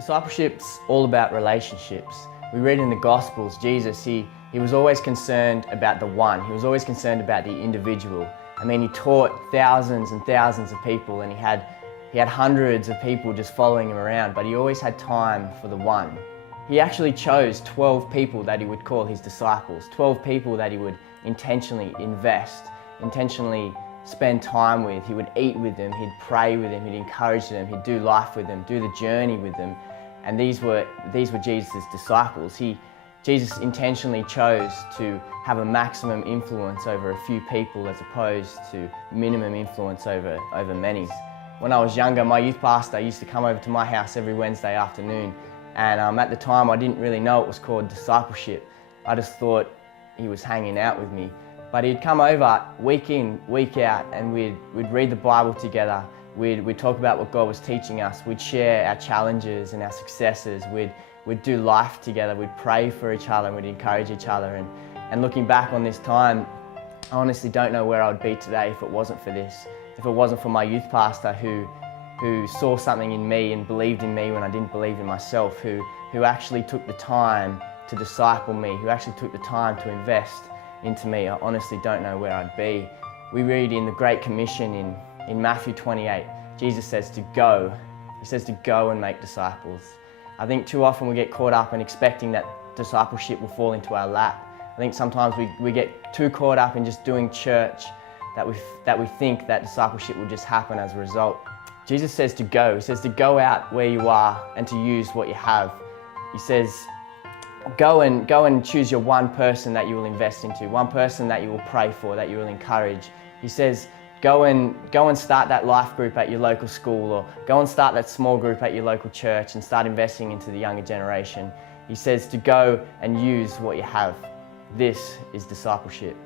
Discipleship's all about relationships. We read in the Gospels, Jesus, he was always concerned about the one. He was always concerned about the individual. I mean, he taught thousands and thousands of people, and he had hundreds of people just following him around, but he always had time for the one. He actually chose 12 people that he would call his disciples, 12 people that he would intentionally invest, intentionally spend time with. He would eat with them, he'd pray with them, he'd encourage them, he'd do life with them, do the journey with them. And these were Jesus' disciples. Jesus intentionally chose to have a maximum influence over a few people as opposed to minimum influence over many. When I was younger, my youth pastor used to come over to my house every Wednesday afternoon, and at the time I didn't really know it was called discipleship. I just thought he was hanging out with me. But he'd come over week in, week out, and we'd read the Bible together. We'd talk about what God was teaching us. We'd share our challenges and our successes. We'd do life together. We'd pray for each other and we'd encourage each other. And looking back on this time, I honestly don't know where I would be today if it wasn't for this. If it wasn't for my youth pastor who saw something in me and believed in me when I didn't believe in myself, who actually took the time to disciple me, who actually took the time to invest into me. I honestly don't know where I'd be. We read in the Great Commission in Matthew 28, Jesus says to go. He says to go and make disciples. I think too often we get caught up in expecting that discipleship will fall into our lap. I think sometimes we get too caught up in just doing church that we think that discipleship will just happen as a result. Jesus says to go. He says to go out where you are and to use what you have. He says, go and choose your one person that you will invest into, one person that you will pray for, that you will encourage. He says, go and start that life group at your local school, or go and start that small group at your local church and start investing into the younger generation. He says to go and use what you have. This is discipleship.